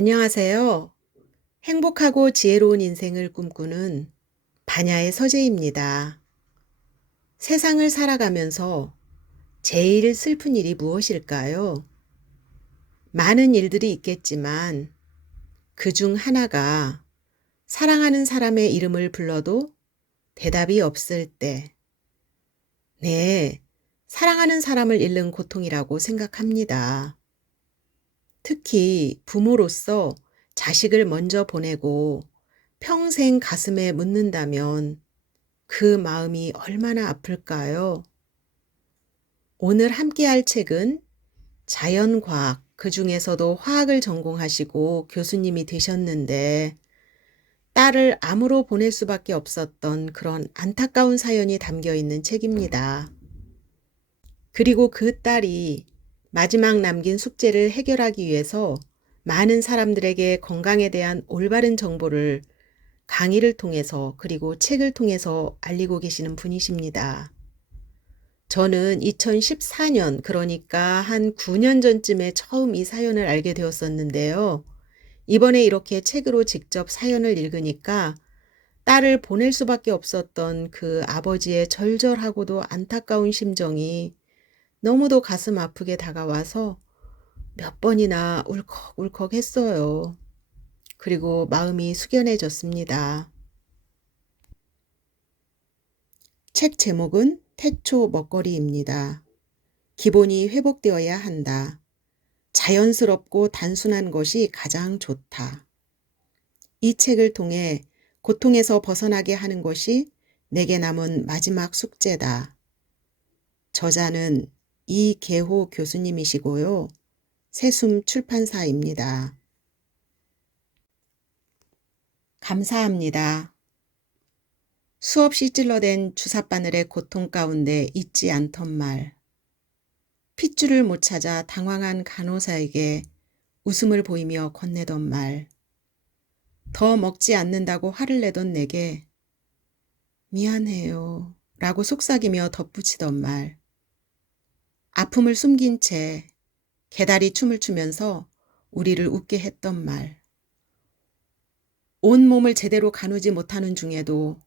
안녕하세요. 행복하고 지혜로운 인생을 꿈꾸는 반야의 서재입니다. 세상을 살아가면서 제일 슬픈 일이 무엇일까요? 많은 일들이 있겠지만 그 중 하나가 사랑하는 사람의 이름을 불러도 대답이 없을 때, 네, 사랑하는 사람을 잃는 고통이라고 생각합니다. 특히 부모로서 자식을 먼저 보내고 평생 가슴에 묻는다면 그 마음이 얼마나 아플까요? 오늘 함께할 책은 자연과학, 그중에서도 화학을 전공하시고 교수님이 되셨는데 딸을 암으로 보낼 수밖에 없었던 그런 안타까운 사연이 담겨 있는 책입니다. 그리고 그 딸이 마지막 남긴 숙제를 해결하기 위해서 많은 사람들에게 건강에 대한 올바른 정보를 강의를 통해서 그리고 책을 통해서 알리고 계시는 분이십니다. 저는 2014년, 그러니까 한 9년 전쯤에 처음 이 사연을 알게 되었었는데요. 이번에 이렇게 책으로 직접 사연을 읽으니까 딸을 보낼 수밖에 없었던 그 아버지의 절절하고도 안타까운 심정이 너무도 가슴 아프게 다가와서 몇 번이나 울컥울컥 했어요. 그리고 마음이 숙연해졌습니다. 책 제목은 태초 먹거리입니다. 기본이 회복되어야 한다. 자연스럽고 단순한 것이 가장 좋다. 이 책을 통해 고통에서 벗어나게 하는 것이 내게 남은 마지막 숙제다. 저자는 이계호 교수님이시고요. 새숨 출판사입니다. 감사합니다. 수없이 찔러댄 주삿바늘의 고통 가운데 잊지 않던 말. 핏줄을 못 찾아 당황한 간호사에게 웃음을 보이며 건네던 말. 더 먹지 않는다고 화를 내던 내게 미안해요 라고 속삭이며 덧붙이던 말. 아픔을 숨긴 채 개다리 춤을 추면서 우리를 웃게 했던 말. 온몸을 제대로 가누지 못하는 중에도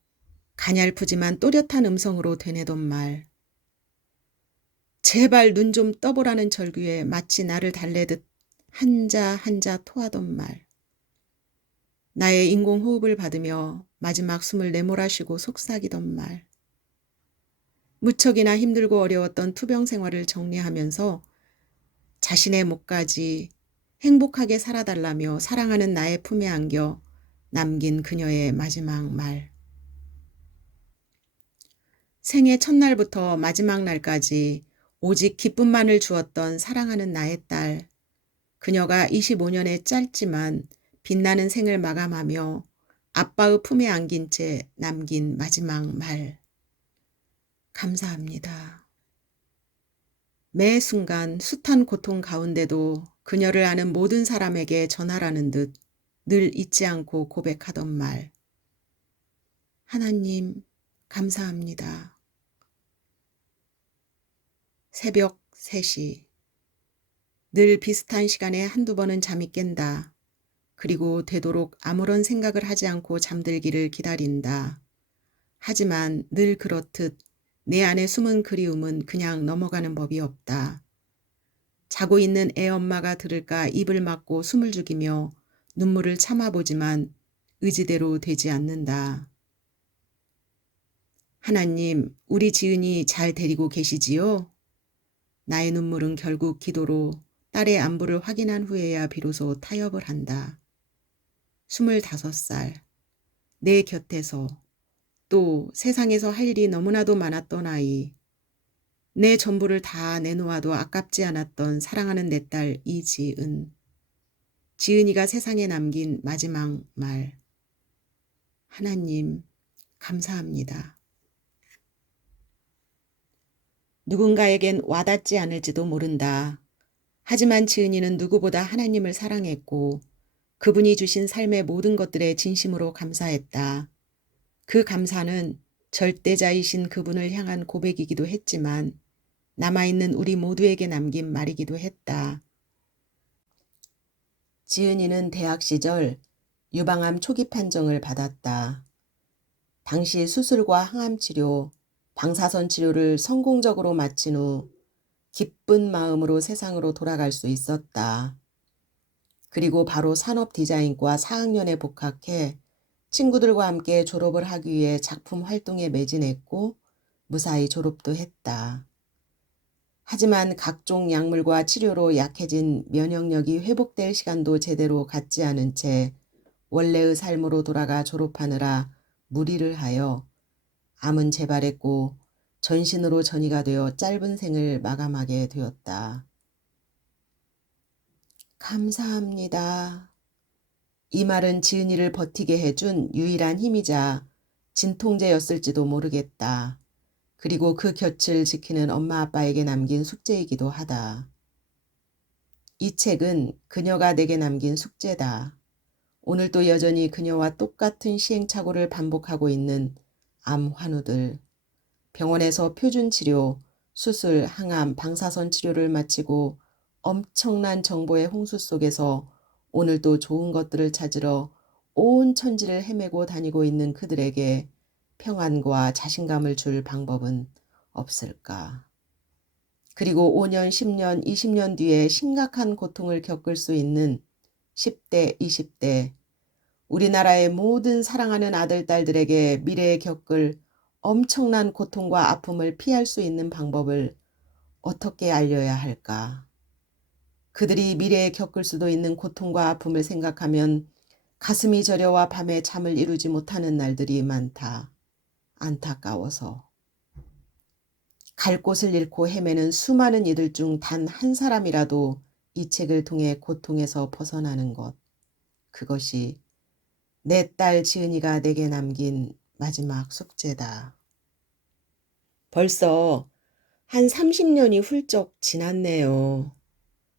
가냘프지만 또렷한 음성으로 되뇌던 말. 제발 눈 좀 떠보라는 절규에 마치 나를 달래듯 한자 한자 토하던 말. 나의 인공호흡을 받으며 마지막 숨을 내몰아쉬고 속삭이던 말. 무척이나 힘들고 어려웠던 투병 생활을 정리하면서 자신의 목까지 행복하게 살아달라며 사랑하는 나의 품에 안겨 남긴 그녀의 마지막 말. 생애 첫날부터 마지막 날까지 오직 기쁨만을 주었던 사랑하는 나의 딸. 그녀가 25년의 짧지만 빛나는 생을 마감하며 아빠의 품에 안긴 채 남긴 마지막 말. 감사합니다. 매 순간 숱한 고통 가운데도 그녀를 아는 모든 사람에게 전하라는 듯 늘 잊지 않고 고백하던 말. 하나님, 감사합니다. 새벽 3시. 늘 비슷한 시간에 한두 번은 잠이 깬다. 그리고 되도록 아무런 생각을 하지 않고 잠들기를 기다린다. 하지만 늘 그렇듯 내 안의 숨은 그리움은 그냥 넘어가는 법이 없다. 자고 있는 애 엄마가 들을까 입을 막고 숨을 죽이며 눈물을 참아보지만 의지대로 되지 않는다. 하나님, 우리 지은이 잘 데리고 계시지요? 나의 눈물은 결국 기도로 딸의 안부를 확인한 후에야 비로소 타협을 한다. 25살, 내 곁에서 또 세상에서 할 일이 너무나도 많았던 아이, 내 전부를 다 내놓아도 아깝지 않았던 사랑하는 내 딸 이지은. 지은이가 세상에 남긴 마지막 말. 하나님, 감사합니다. 누군가에겐 와닿지 않을지도 모른다. 하지만 지은이는 누구보다 하나님을 사랑했고 그분이 주신 삶의 모든 것들에 진심으로 감사했다. 그 감사는 절대자이신 그분을 향한 고백이기도 했지만 남아있는 우리 모두에게 남긴 말이기도 했다. 지은이는 대학 시절 유방암 초기 판정을 받았다. 당시 수술과 항암 치료, 방사선 치료를 성공적으로 마친 후 기쁜 마음으로 세상으로 돌아갈 수 있었다. 그리고 바로 산업디자인과 4학년에 복학해 친구들과 함께 졸업을 하기 위해 작품 활동에 매진했고 무사히 졸업도 했다. 하지만 각종 약물과 치료로 약해진 면역력이 회복될 시간도 제대로 갖지 않은 채 원래의 삶으로 돌아가 졸업하느라 무리를 하여 암은 재발했고 전신으로 전이가 되어 짧은 생을 마감하게 되었다. 감사합니다. 이 말은 지은이를 버티게 해준 유일한 힘이자 진통제였을지도 모르겠다. 그리고 그 곁을 지키는 엄마 아빠에게 남긴 숙제이기도 하다. 이 책은 그녀가 내게 남긴 숙제다. 오늘도 여전히 그녀와 똑같은 시행착오를 반복하고 있는 암 환우들. 병원에서 표준치료, 수술, 항암, 방사선 치료를 마치고 엄청난 정보의 홍수 속에서 오늘도 좋은 것들을 찾으러 온 천지를 헤매고 다니고 있는 그들에게 평안과 자신감을 줄 방법은 없을까? 그리고 5년, 10년, 20년 뒤에 심각한 고통을 겪을 수 있는 10대, 20대, 우리나라의 모든 사랑하는 아들, 딸들에게 미래에 겪을 엄청난 고통과 아픔을 피할 수 있는 방법을 어떻게 알려야 할까? 그들이 미래에 겪을 수도 있는 고통과 아픔을 생각하면 가슴이 저려와 밤에 잠을 이루지 못하는 날들이 많다. 안타까워서. 갈 곳을 잃고 헤매는 수많은 이들 중 단 한 사람이라도 이 책을 통해 고통에서 벗어나는 것. 그것이 내 딸 지은이가 내게 남긴 마지막 숙제다. 벌써 한 30년이 훌쩍 지났네요.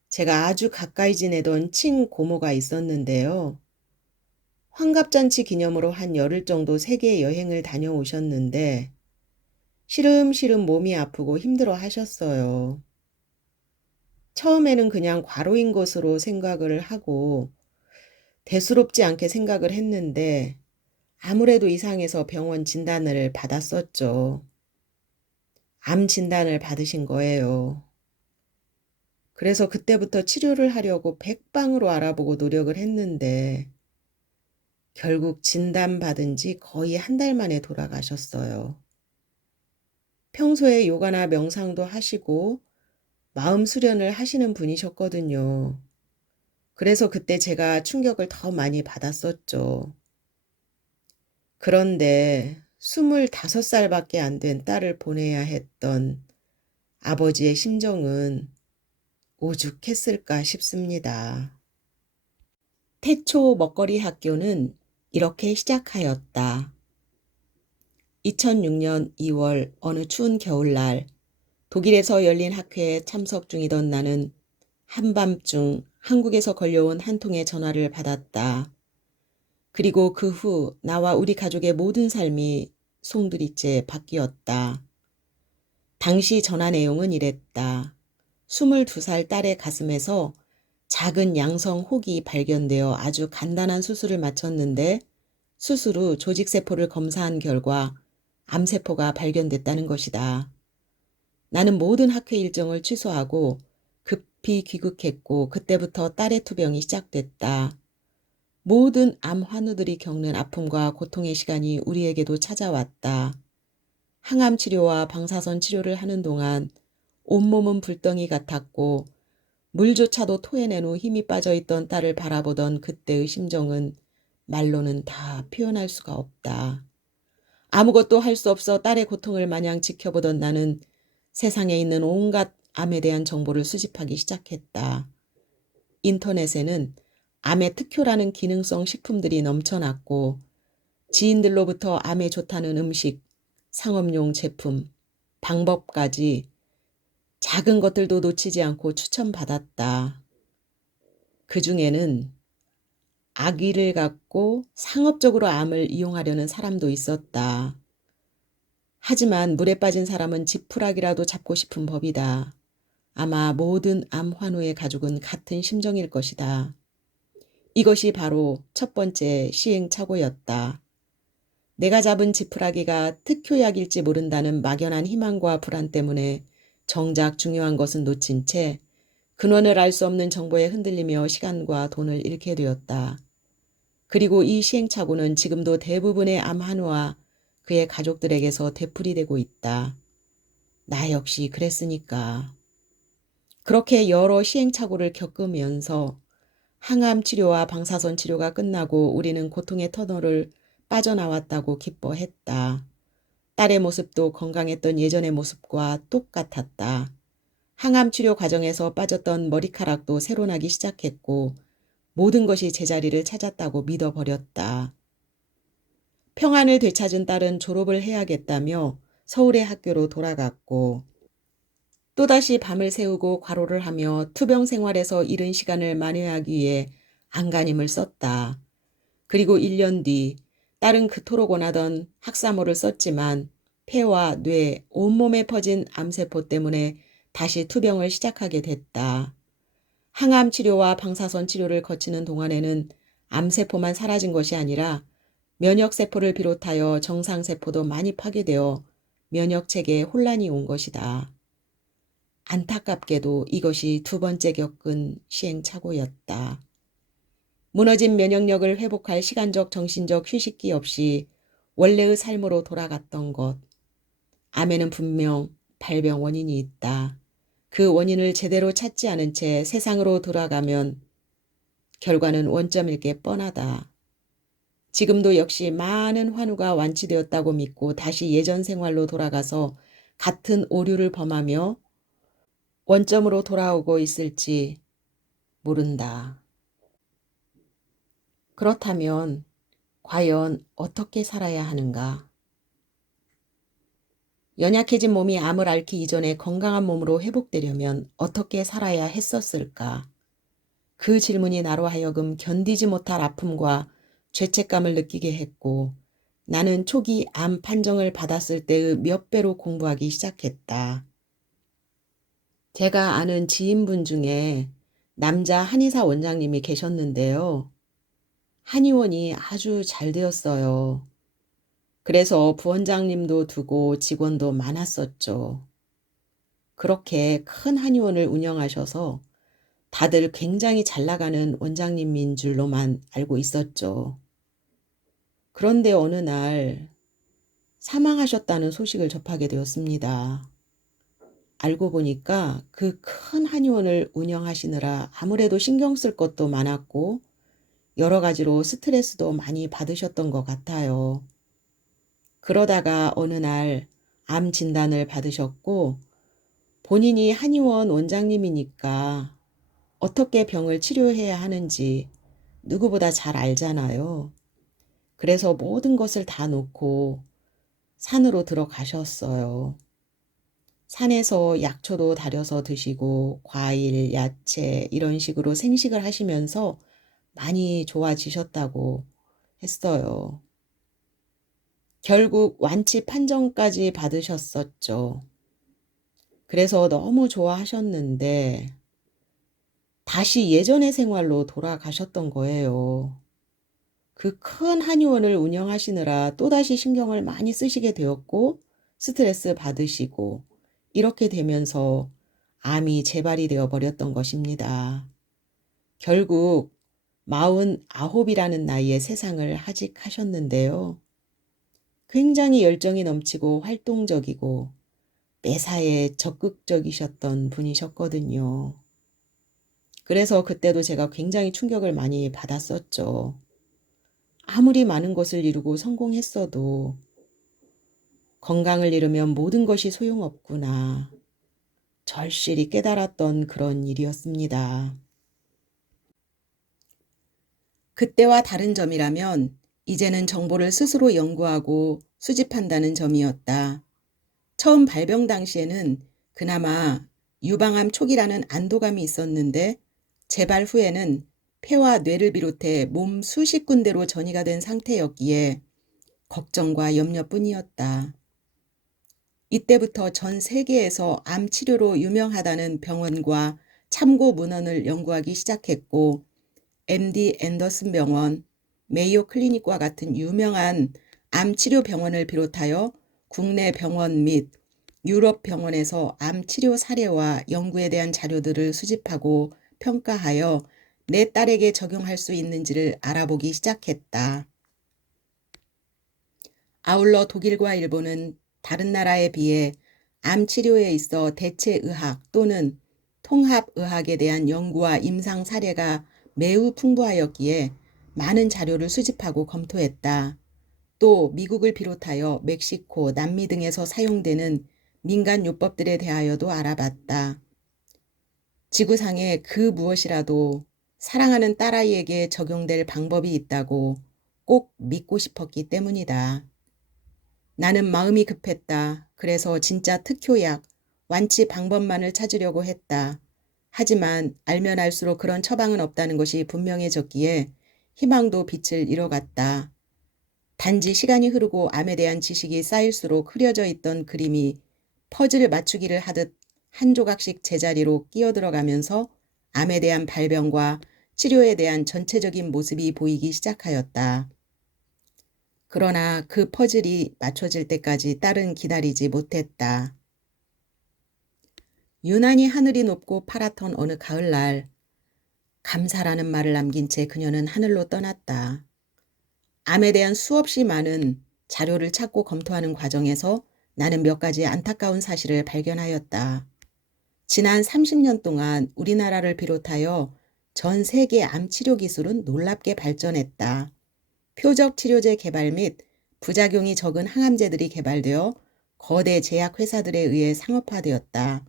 제가 아주 가까이 지내던 친고모가 있었는데요. 환갑잔치 기념으로 한 열흘 정도 세계 여행을 다녀오셨는데 시름시름 몸이 아프고 힘들어 하셨어요. 처음에는 그냥 과로인 것으로 생각을 하고 대수롭지 않게 생각을 했는데 아무래도 이상해서 병원 진단을 받았었죠. 암 진단을 받으신 거예요. 그래서 그때부터 치료를 하려고 백방으로 알아보고 노력을 했는데 결국 진단받은 지 거의 한 달 만에 돌아가셨어요. 평소에 요가나 명상도 하시고 마음 수련을 하시는 분이셨거든요. 그래서 그때 제가 충격을 더 많이 받았었죠. 그런데 25살밖에 안 된 딸을 보내야 했던 아버지의 심정은 오죽했을까 싶습니다. 태초 먹거리 학교는 이렇게 시작하였다. 2006년 2월 어느 추운 겨울날 독일에서 열린 학회에 참석 중이던 나는 한밤중 한국에서 걸려온 한 통의 전화를 받았다. 그리고 그 후 나와 우리 가족의 모든 삶이 송두리째 바뀌었다. 당시 전화 내용은 이랬다. 22살 딸의 가슴에서 작은 양성 혹이 발견되어 아주 간단한 수술을 마쳤는데 수술 후 조직세포를 검사한 결과 암세포가 발견됐다는 것이다. 나는 모든 학회 일정을 취소하고 급히 귀국했고 그때부터 딸의 투병이 시작됐다. 모든 암 환우들이 겪는 아픔과 고통의 시간이 우리에게도 찾아왔다. 항암 치료와 방사선 치료를 하는 동안 온몸은 불덩이 같았고 물조차도 토해낸 후 힘이 빠져있던 딸을 바라보던 그때의 심정은 말로는 다 표현할 수가 없다. 아무것도 할 수 없어 딸의 고통을 마냥 지켜보던 나는 세상에 있는 온갖 암에 대한 정보를 수집하기 시작했다. 인터넷에는 암에 특효라는 기능성 식품들이 넘쳐났고 지인들로부터 암에 좋다는 음식, 상업용 제품, 방법까지 작은 것들도 놓치지 않고 추천받았다. 그 중에는 악의를 갖고 상업적으로 암을 이용하려는 사람도 있었다. 하지만 물에 빠진 사람은 지푸라기라도 잡고 싶은 법이다. 아마 모든 암 환우의 가족은 같은 심정일 것이다. 이것이 바로 첫 번째 시행착오였다. 내가 잡은 지푸라기가 특효약일지 모른다는 막연한 희망과 불안 때문에 정작 중요한 것은 놓친 채 근원을 알 수 없는 정보에 흔들리며 시간과 돈을 잃게 되었다. 그리고 이 시행착오는 지금도 대부분의 암 한우와 그의 가족들에게서 되풀이되고 있다. 나 역시 그랬으니까. 그렇게 여러 시행착오를 겪으면서 항암 치료와 방사선 치료가 끝나고 우리는 고통의 터널을 빠져나왔다고 기뻐했다. 딸의 모습도 건강했던 예전의 모습과 똑같았다. 항암 치료 과정에서 빠졌던 머리카락도 새로 나기 시작했고 모든 것이 제자리를 찾았다고 믿어버렸다. 평안을 되찾은 딸은 졸업을 해야겠다며 서울의 학교로 돌아갔고 또다시 밤을 새우고 과로를 하며 투병 생활에서 잃은 시간을 만회하기 위해 안간힘을 썼다. 그리고 1년 뒤 딸은 그토록 원하던 학사모를 썼지만 폐와 뇌, 온몸에 퍼진 암세포 때문에 다시 투병을 시작하게 됐다. 항암 치료와 방사선 치료를 거치는 동안에는 암세포만 사라진 것이 아니라 면역세포를 비롯하여 정상세포도 많이 파괴되어 면역체계에 혼란이 온 것이다. 안타깝게도 이것이 두 번째 겪은 시행착오였다. 무너진 면역력을 회복할 시간적 정신적 휴식기 없이 원래의 삶으로 돌아갔던 것. 암에는 분명 발병 원인이 있다. 그 원인을 제대로 찾지 않은 채 세상으로 돌아가면 결과는 원점일 게 뻔하다. 지금도 역시 많은 환우가 완치되었다고 믿고 다시 예전 생활로 돌아가서 같은 오류를 범하며 원점으로 돌아오고 있을지 모른다. 그렇다면 과연 어떻게 살아야 하는가? 연약해진 몸이 암을 앓기 이전에 건강한 몸으로 회복되려면 어떻게 살아야 했었을까? 그 질문이 나로 하여금 견디지 못할 아픔과 죄책감을 느끼게 했고 나는 초기 암 판정을 받았을 때의 몇 배로 공부하기 시작했다. 제가 아는 지인분 중에 남자 한의사 원장님이 계셨는데요. 한의원이 아주 잘 되었어요. 그래서 부원장님도 두고 직원도 많았었죠. 그렇게 큰 한의원을 운영하셔서 다들 굉장히 잘 나가는 원장님인 줄로만 알고 있었죠. 그런데 어느 날 사망하셨다는 소식을 접하게 되었습니다. 알고 보니까 그 큰 한의원을 운영하시느라 아무래도 신경 쓸 것도 많았고 여러 가지로 스트레스도 많이 받으셨던 것 같아요. 그러다가 어느 날 암 진단을 받으셨고 본인이 한의원 원장님이니까 어떻게 병을 치료해야 하는지 누구보다 잘 알잖아요. 그래서 모든 것을 다 놓고 산으로 들어가셨어요. 산에서 약초도 다려서 드시고 과일, 야채 이런 식으로 생식을 하시면서 많이 좋아지셨다고 했어요. 결국 완치 판정까지 받으셨었죠. 그래서 너무 좋아하셨는데 다시 예전의 생활로 돌아가셨던 거예요. 그 큰 한의원을 운영하시느라 또다시 신경을 많이 쓰시게 되었고 스트레스 받으시고 이렇게 되면서 암이 재발이 되어 버렸던 것입니다. 결국 49이라는 나이에 세상을 하직하셨는데요. 굉장히 열정이 넘치고 활동적이고 매사에 적극적이셨던 분이셨거든요. 그래서 그때도 제가 굉장히 충격을 많이 받았었죠. 아무리 많은 것을 이루고 성공했어도 건강을 잃으면 모든 것이 소용없구나. 절실히 깨달았던 그런 일이었습니다. 그때와 다른 점이라면 이제는 정보를 스스로 연구하고 수집한다는 점이었다. 처음 발병 당시에는 그나마 유방암 초기라는 안도감이 있었는데 재발 후에는 폐와 뇌를 비롯해 몸 수십 군데로 전이가 된 상태였기에 걱정과 염려뿐이었다. 이때부터 전 세계에서 암 치료로 유명하다는 병원과 참고 문헌을 연구하기 시작했고 MD 앤더슨 병원, 메이오 클리닉과 같은 유명한 암 치료 병원을 비롯하여 국내 병원 및 유럽 병원에서 암 치료 사례와 연구에 대한 자료들을 수집하고 평가하여 내 딸에게 적용할 수 있는지를 알아보기 시작했다. 아울러 독일과 일본은 다른 나라에 비해 암 치료에 있어 대체의학 또는 통합의학에 대한 연구와 임상 사례가 매우 풍부하였기에 많은 자료를 수집하고 검토했다. 또 미국을 비롯하여 멕시코, 남미 등에서 사용되는 민간 요법들에 대하여도 알아봤다. 지구상에 그 무엇이라도 사랑하는 딸아이에게 적용될 방법이 있다고 꼭 믿고 싶었기 때문이다. 나는 마음이 급했다. 그래서 진짜 특효약, 완치 방법만을 찾으려고 했다. 하지만 알면 알수록 그런 처방은 없다는 것이 분명해졌기에 희망도 빛을 잃어갔다. 단지 시간이 흐르고 암에 대한 지식이 쌓일수록 흐려져 있던 그림이 퍼즐 맞추기를 하듯 한 조각씩 제자리로 끼어들어가면서 암에 대한 발병과 치료에 대한 전체적인 모습이 보이기 시작하였다. 그러나 그 퍼즐이 맞춰질 때까지 딸은 기다리지 못했다. 유난히 하늘이 높고 파랗던 어느 가을날, 감사라는 말을 남긴 채 그녀는 하늘로 떠났다. 암에 대한 수없이 많은 자료를 찾고 검토하는 과정에서 나는 몇 가지 안타까운 사실을 발견하였다. 지난 30년 동안 우리나라를 비롯하여 전 세계 암 치료 기술은 놀랍게 발전했다. 표적 치료제 개발 및 부작용이 적은 항암제들이 개발되어 거대 제약회사들에 의해 상업화되었다.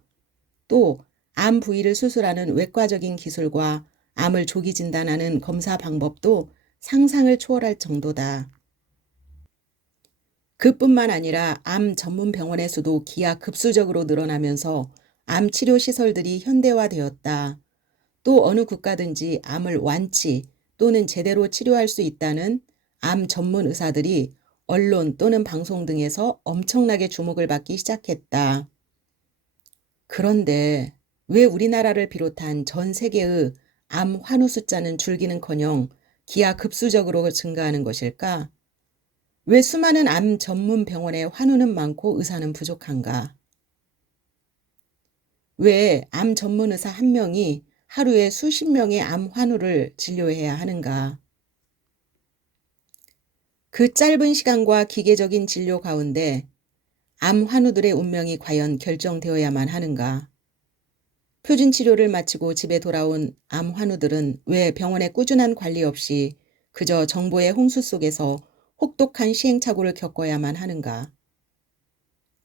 또 암 부위를 수술하는 외과적인 기술과 암을 조기 진단하는 검사 방법도 상상을 초월할 정도다. 그뿐만 아니라 암 전문 병원의 수도 기하급수적으로 늘어나면서 암 치료 시설들이 현대화되었다. 또 어느 국가든지 암을 완치 또는 제대로 치료할 수 있다는 암 전문 의사들이 언론 또는 방송 등에서 엄청나게 주목을 받기 시작했다. 그런데 왜 우리나라를 비롯한 전 세계의 암 환우 숫자는 줄기는커녕 기하급수적으로 증가하는 것일까? 왜 수많은 암 전문 병원에 환우는 많고 의사는 부족한가? 왜 암 전문 의사 한 명이 하루에 수십 명의 암 환우를 진료해야 하는가? 그 짧은 시간과 기계적인 진료 가운데 암 환우들의 운명이 과연 결정되어야만 하는가? 표준 치료를 마치고 집에 돌아온 암 환우들은 왜 병원의 꾸준한 관리 없이 그저 정보의 홍수 속에서 혹독한 시행착오를 겪어야만 하는가?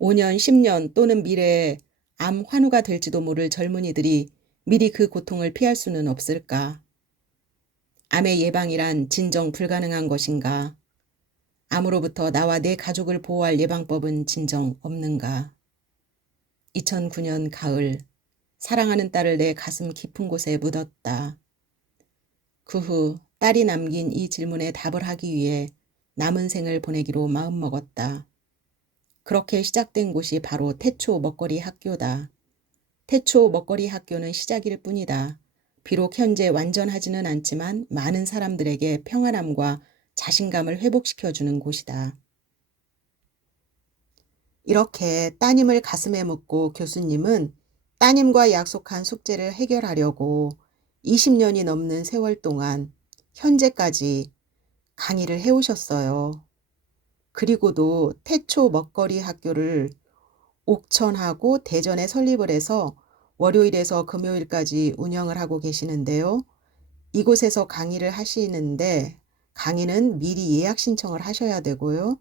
5년, 10년 또는 미래에 암 환우가 될지도 모를 젊은이들이 미리 그 고통을 피할 수는 없을까? 암의 예방이란 진정 불가능한 것인가? 암으로부터 나와 내 가족을 보호할 예방법은 진정 없는가? 2009년 가을, 사랑하는 딸을 내 가슴 깊은 곳에 묻었다. 그 후 딸이 남긴 이 질문에 답을 하기 위해 남은 생을 보내기로 마음먹었다. 그렇게 시작된 곳이 바로 태초 먹거리 학교다. 태초 먹거리 학교는 시작일 뿐이다. 비록 현재 완전하지는 않지만 많은 사람들에게 평안함과 자신감을 회복시켜주는 곳이다. 이렇게 따님을 가슴에 묻고 교수님은 따님과 약속한 숙제를 해결하려고 20년이 넘는 세월 동안 현재까지 강의를 해오셨어요. 그리고도 태초 먹거리 학교를 옥천하고 대전에 설립을 해서 월요일에서 금요일까지 운영을 하고 계시는데요. 이곳에서 강의를 하시는데 강의는 미리 예약 신청을 하셔야 되고요.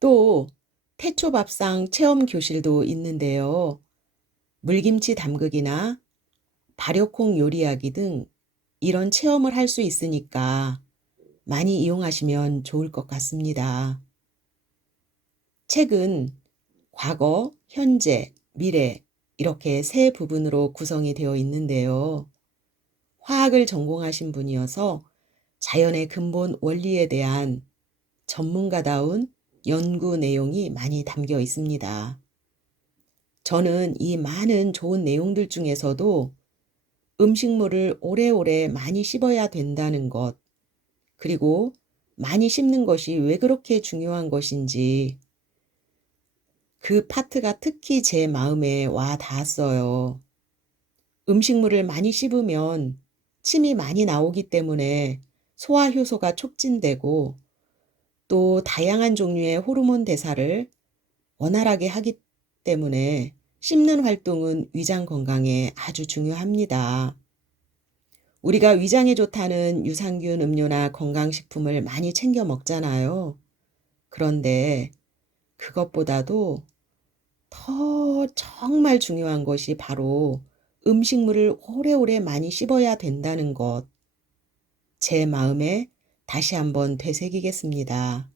또 태초밥상 체험 교실도 있는데요. 물김치 담그기나 발효콩 요리하기 등 이런 체험을 할 수 있으니까 많이 이용하시면 좋을 것 같습니다. 책은 과거, 현재, 미래 이렇게 세 부분으로 구성이 되어 있는데요. 화학을 전공하신 분이어서 자연의 근본 원리에 대한 전문가다운 연구 내용이 많이 담겨 있습니다. 저는 이 많은 좋은 내용들 중에서도 음식물을 오래오래 많이 씹어야 된다는 것, 그리고 많이 씹는 것이 왜 그렇게 중요한 것인지 그 파트가 특히 제 마음에 와 닿았어요. 음식물을 많이 씹으면 침이 많이 나오기 때문에 소화 효소가 촉진되고 또 다양한 종류의 호르몬 대사를 원활하게 하기 때문에 씹는 활동은 위장 건강에 아주 중요합니다. 우리가 위장에 좋다는 유산균 음료나 건강식품을 많이 챙겨 먹잖아요. 그런데 그것보다도 더 정말 중요한 것이 바로 음식물을 오래오래 많이 씹어야 된다는 것. 제 마음에 다시 한번 되새기겠습니다.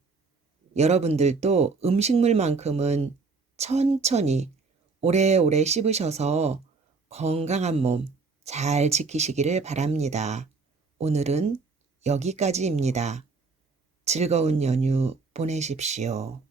여러분들도 음식물만큼은 천천히 오래오래 씹으셔서 건강한 몸 잘 지키시기를 바랍니다. 오늘은 여기까지입니다. 즐거운 연휴 보내십시오.